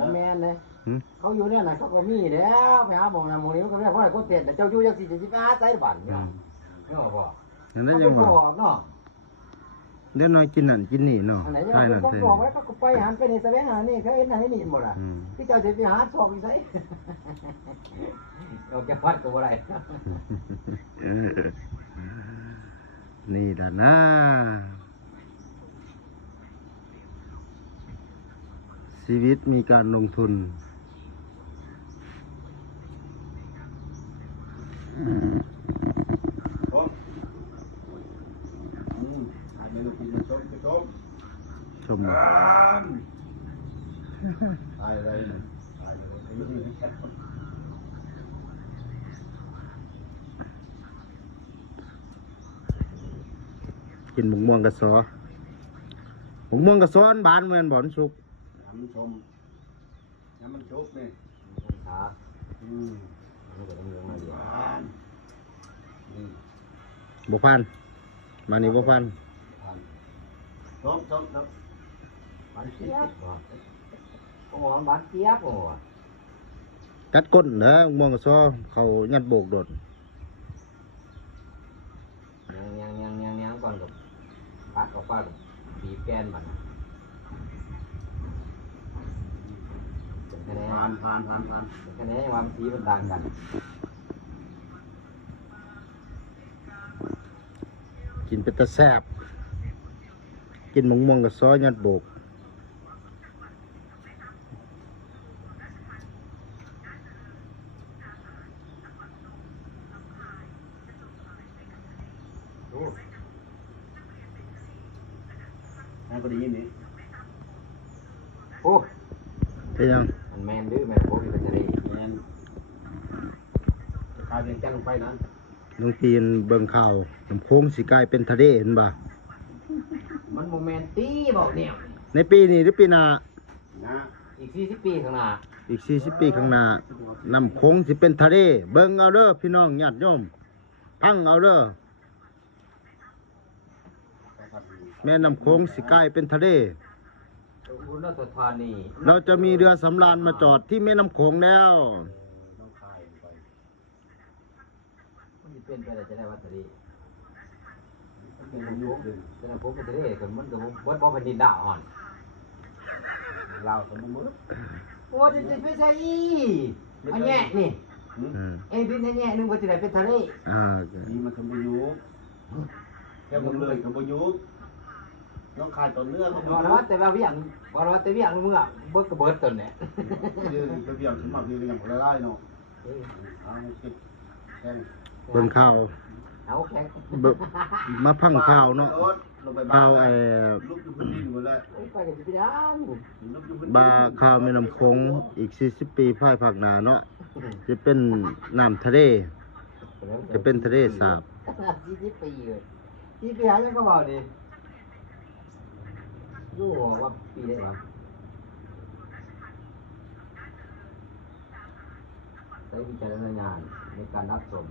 บ่แม่นเลยหึเขาอยู่เนี่ยน่ะเขาก็มีแล้วไปหาหมองน่ะหมองนี้มันก็ได้เพราะอะไรก็เต้นแต่เจ้าอยู่จังซี่สิไปหาไสบัดเนี่ยเนาะบ่ นั่นได้ เขา จั บ่ ง บ ว่า อกเนาะ เดี๋ยวน้อยกินนั่นกินนี่เนาะ อันไหนเนี่ย ใช่นั่น เขา ใช่ บอกไว้เขาก็ไปหาไปในแสวงหานี่เขาเห็นอันนี้หมดอ่ะ อืม พี่เจ้าสิไปหาชอกอีไสเอาแกพัดก็บ่ได้ นี่ล่ะนะชีวิตมีการลงทุนชมบ่ อะไรนะ กินหมกม่วงกระซอหมกม่วงกระซ้อนบานเหมือนบ่อนสุก น้ำชมน้ำมันชุบนี่ ขา มันก็ต้องเลี้ยงมาอยู่ หวานนี่ บ่พันมานี่บ่พัน ทานชมชมชม บานเจี๊ยบว่ะโอ้โหบานเจี๊ยบโอ้โห กัดก้นเด้อหมกม่วงกระซอเขายัดโบกโดด ยังก่อนกับปักกับป้ากับบีบแกนมันน่ะเป็นคะแนน ทานทานทานทาน เป็นคะแนนความสีมันต่างกัน กินเป็นตะแซ่บกินหมกม่วงกระซอยัดโบก โอ้ ให้ก็ได้ยินนี่ โอ้ เป็นยัง มันแมนดื้อแมนโบกินทะเล แมนจะขายเพียงแจ้งลงไปนะ น้องปีนเบิ่งข่าวน้ำโค้งสิกลายเป็นทะเลเห็นบ่ มันโมเมนตีบอกเนี่ย ในปีนี้หรือปีหน้า นะ อีก40 ปีข้างหน้า อีก40 ปีข้างหน้าน้ำโค้งสิเป็นทะเลเบิ่งเอาเด้อพี่น้องญาติโยมพังเอาเด้อแม่น้ำโค้งสิกลายเป็นทะเล อุณหภูมิธานี เราจะมีเรือสำราญมาจอดที่แม่น้ำโขงแล้ว ต้องขายไป มันจะเป็นไปได้จะได้วัดทะเล เป็นยุคหนึ่ง เป็นพวกทะเลกันมันก็บ่เป็นดินดาวอ่อน เราสมมติ โอ้จะไปใช่อีอันแง่นี่ อืม เอ้ดินอันแง่นึงว่าจะได้เป็นทะเล อ่า นี่มันทำประยุกต์แค่ผมเลยทำประยุกต์น้องขายต่อเนื่องเขาบอก ว่าแล้วแต่ว่าเวียงว่าแล้วแต่เวียงเมื่อเบิกกระเบิดตนเนี่ย ยืนไปเบี่ยงสมัครยืนอย่างไรได้เนาะเอาคิดแค่ เบิ่งข่าว เอาแค่ เบิ่งมาพังข่าวเนาะข่าวลุกอยู่พื้นดินหมดแล้ว ไปกันจะไปยัง ลุกอยู่พื้นดิน บาข่าวแม่น้ำโขงอีก40 ปีภายภาคหน้าเนาะจะเป็นน้ำทะเลจะเป็นทะเลสาบ 20 ปีเลย20 ปีหายังก็บอกดิรู้ว่าปีได้หรอใช้วิจารณญาณในการรับชม